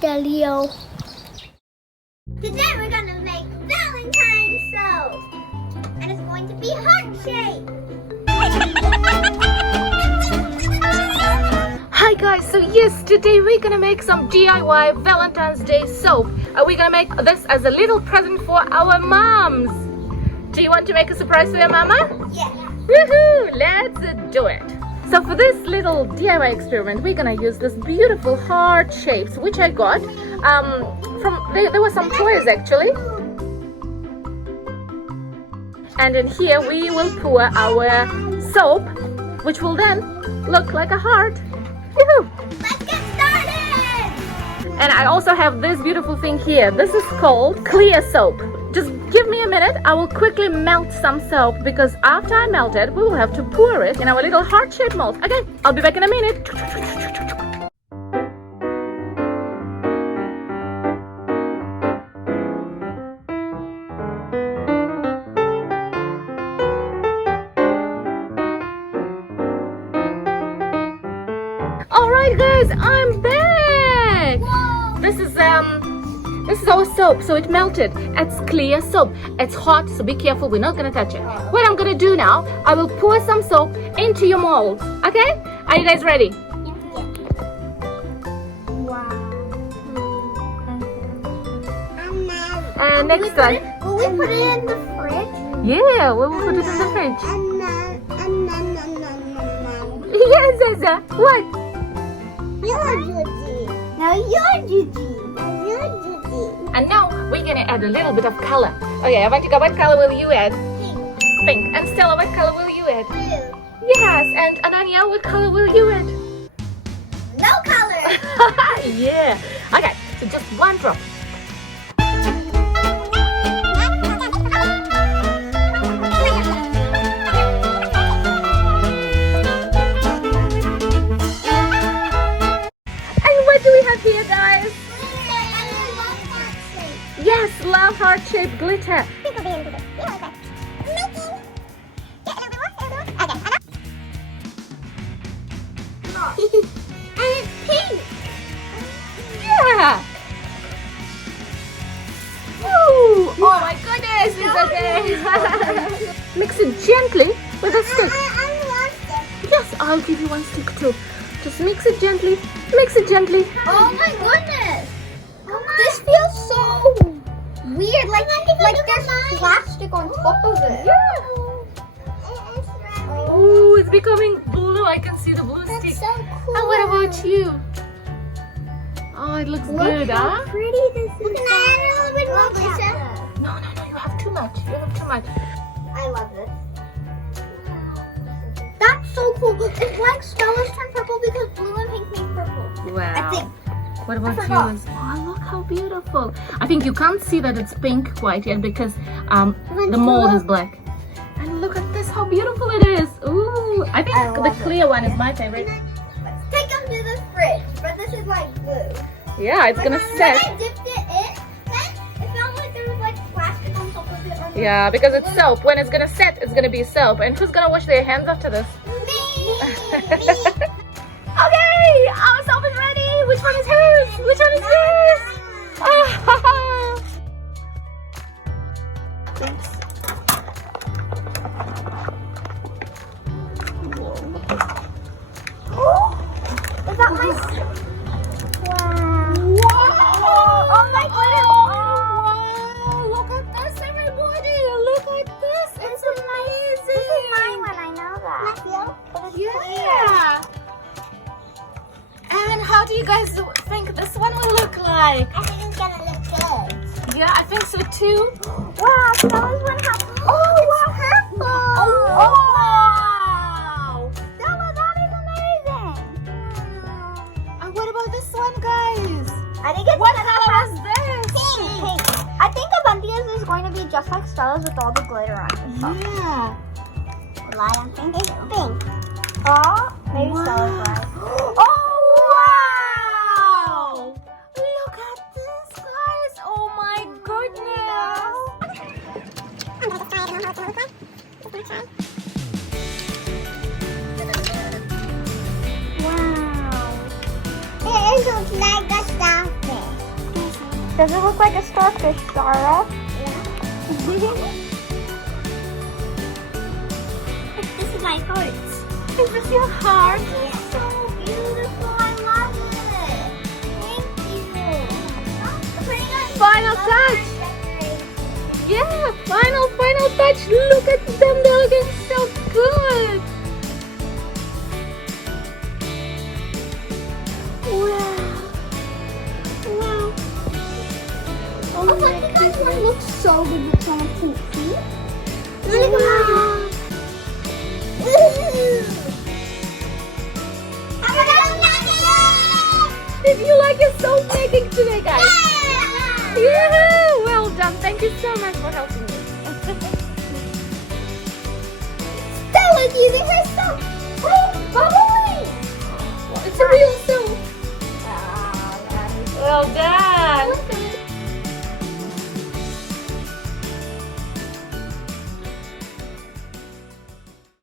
Steleo. Today we're gonna make Valentine soap, and it's going to be heart-shaped. Hi guys, so yes, today we're gonna make some DIY Valentine's Day soap. We're gonna make this as a little present for our moms. Do you want to make a surprise for your mama? Yeah. Woohoo! Let's do it. So for this little DIY experiment, we're gonna use this beautiful heart shapes, which I got there were some toys actually. And in here we will pour our soap, which will then look like a heart. Woohoo! Let's get started! And I also have this beautiful thing here. This is called clear soap. Just give me a minute. I will quickly melt some soap because after I melt it, we will have to pour it in our little heart-shaped mold. Okay, I'll be back in a minute. Alright guys, I'm back! Whoa. This is our soap, so it melted. It's clear soap. It's hot, so be careful, we're not gonna touch it. What I'm gonna do now, I will pour some soap into your mold. Okay? Are you guys ready? Wow. And next time. Will we put it in the fridge? Yeah, we will put it in the fridge. And Yes, Zaza. What? you're Judy. Now you're Judy. Now you're Judy. And now we're gonna add a little bit of color. Okay, Avantika, what color will you add? Pink. Pink. And Stella, what color will you add? Blue. Yes. And Ananya, what color will you add? No color. Yeah. Okay, so just one drop. And what do we have here, guys? Yes, love heart-shaped glitter. And it's pink. Yeah. Ooh. Oh my goodness, it's okay. Mix it gently with a stick. I want it. Yes, I'll give you one stick too. Just mix it gently. Mix it gently. Oh my goodness. This feels so weird. Like there's plastic on top of it. Ooh, it's becoming blue. I can see the blue stick. So cool. And what about you? Oh, it looks good, huh? Pretty this is. Can I add a little bit more, Lisa? No, you have too much. You have too much. I love this. That's so cool. It's like Stella's turn purple because blue and pink make purple. Wow. I think. What about forgot. yours? Oh, look how beautiful. I think you can't see that it's pink quite yet because the mold is black. And look at this, how beautiful it is. Ooh, I think I the love clear one is my favorite. Let's take them to the fridge, but this is like blue. Yeah, it's gonna When set. I dipped it in, then it felt like there was like plastic on top of it. Yeah, because it's soap. When it's gonna set, it's gonna be soap. And who's gonna wash their hands after this? Me. Okay, our soap is ready. Which one is hers? Which one is yours? Thanks. Is that my? Wow! Oh my goodness! Wow! Look at this, everybody! Look at this! It's amazing! This is my one. I know that. Yeah! And how do you guys think this one will look like? I think it's gonna look good. Yeah, I think so too. Wow, Stella's one has. Oh, wow, purple! Oh, wow! Stella, that is amazing. And what about this one, guys? I think it's What gonna color have is this? pink. I think Aventia's is going to be just like Stella's with all the glitter on it. Yeah. Lie on pink. It's pink. Oh, maybe Wow. Stella's right. Oh, wow! Look at this, guys! Oh my goodness! Wow. It looks like a starfish. Does it look like a starfish, Zara? This is my heart. Is this your heart? It's so beautiful. I love it. Thank you. Putting on Final touch. Yeah, final touch. Look at them. They're looking so good. Wow. Wow. Oh, look, you guys one looks so good with someone can see. Wow. Did you like your soap making today, guys? Yeah. Well done. Thank you so much for helping me. Stella's using her soap. Oh, bubbly. It's a real soap. Well done.